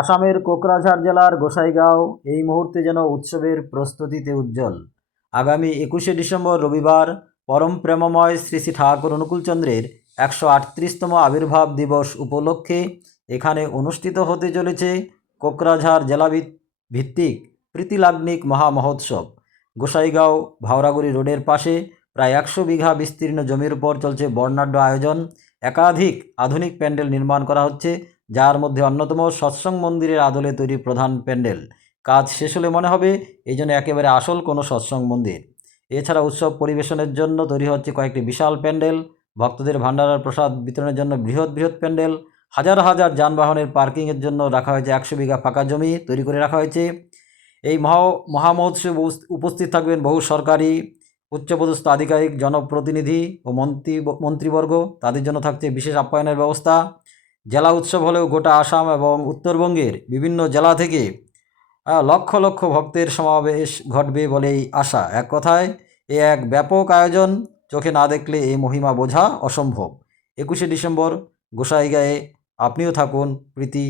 আসামের কোকরাঝাড় জেলার গোসাইগাঁও এই মুহূর্তে যেন উৎসবের প্রস্তুতিতে উজ্জ্বল। আগামী 21শে ডিসেম্বর রবিবার পরম প্রেমময় শ্রী শ্রী ঠাকুর অনুকূলচন্দ্রের 138তম আবির্ভাব দিবস উপলক্ষে এখানে অনুষ্ঠিত হতে চলেছে কোকরাঝাড় জেলা ভিত্তিক প্রীতিলাগ্নিক মহামহোৎসব। গোসাইগাঁও ভাওরাগুড়ি রোডের পাশে প্রায় 100 বিঘা বিস্তীর্ণ জমির উপর চলছে বর্ণাঢ্য আয়োজন। একাধিক আধুনিক প্যান্ডেল নির্মাণ করা হচ্ছে, যার মধ্যে অন্যতম সৎসঙ্গ মন্দিরের আদলে তৈরি প্রধান প্যান্ডেল। কাজ শেষ হলে মনে হবে এই জন্য একেবারে আসল কোনো সৎসঙ্গ মন্দির। এছাড়া উৎসব পরিবেশনের জন্য তৈরি হচ্ছে কয়েকটি বিশাল প্যান্ডেল, ভক্তদের ভান্ডারার প্রসাদ বিতরণের জন্য বৃহৎ বৃহৎ প্যান্ডেল, হাজার হাজার যানবাহনের পার্কিংয়ের জন্য রাখা হয়েছে 100 বিঘা ফাঁকা জমি তৈরি করে রাখা হয়েছে। এই মহামহোৎসবে উপস্থিত থাকবেন বহু সরকারি উচ্চপদস্থ আধিকারিক, জনপ্রতিনিধি ও মন্ত্রীবর্গ। তাদের জন্য থাকছে বিশেষ আপ্যায়নের ব্যবস্থা। জেলা উৎসব হলেও গোটা আসাম এবং উত্তরবঙ্গের বিভিন্ন জেলা থেকে লক্ষ লক্ষ ভক্তের সমাবেশ ঘটবে বলেই আশা। এক কথায় এক ব্যাপক আয়োজন, চোখে না দেখলে এই মহিমা বোঝা অসম্ভব। 21শে ডিসেম্বর গোসাইগাঁয়ে আপনিও থাকুন প্রীতি